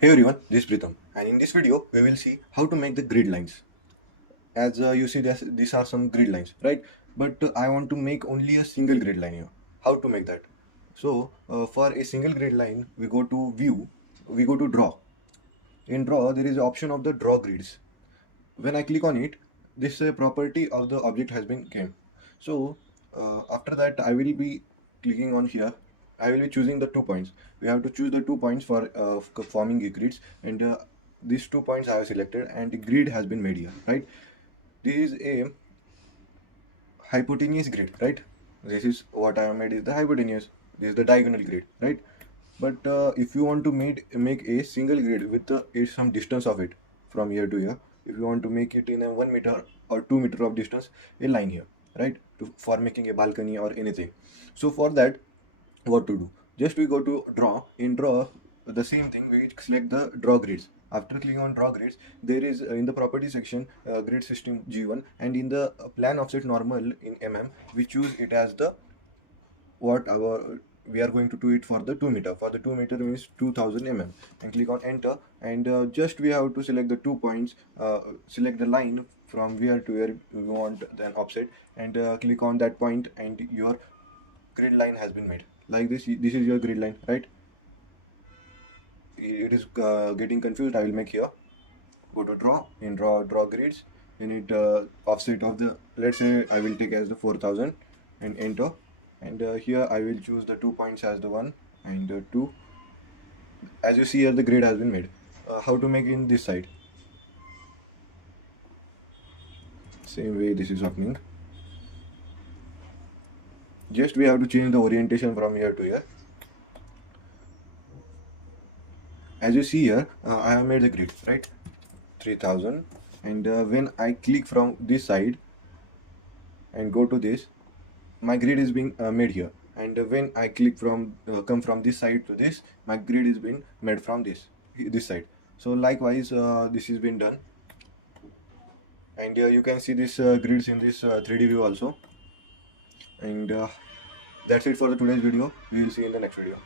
Hey everyone, this is Pritham, and in this video we will see how to make the grid lines. As you see, these are some grid lines, right? But I want to make only a single grid line here. How to make that? So for a single grid line, we go to View, we go to Draw. In Draw, there is an option of the Draw grids. When I click on it, this property of the object has been came. So after that, I will be clicking on here. I will be choosing the 2 points. We have to choose the 2 points for forming a grids, and these 2 points I have selected, and the grid has been made here, right? This is a hypotenuse grid, right? This is what I have made is the hypotenuse. This is the diagonal grid, right? But if you want to make a single grid with some distance of it from here to here, if you want to make it in a 1 meter or 2 meter of distance, a line here, right? For making a balcony or anything. So for that, what to do? Just we go to draw. In draw, the same thing. We select the draw grids. After clicking on draw grids, there is in the property section grid system G1, and in the plan offset normal in we choose it as the what our we are going to do it for the 2 meter. For the 2 meter means 2000 and click on enter, and just we have to select the 2 points, select the line from where to where we want an offset, and click on that point, and your grid line has been made like this is your grid line, right? It is getting confused. I will make here, go to draw. In draw grids, you need offset of the, let's say I will take as the 4000 and enter, and here I will choose the 2 points as the 1 and 2. As you see here, the grid has been made. How to make in this side? Same way this is happening. Just we have to change the orientation from here to here. As you see here, I have made the grid, right? 3000, and when I click from this side and go to this, my grid is being made here, and when I click from come from this side to this, my grid is being made from this side. So likewise, this has been done, and you can see this grids in this 3D view also. And that's it for the today's video. We will see you in the next video.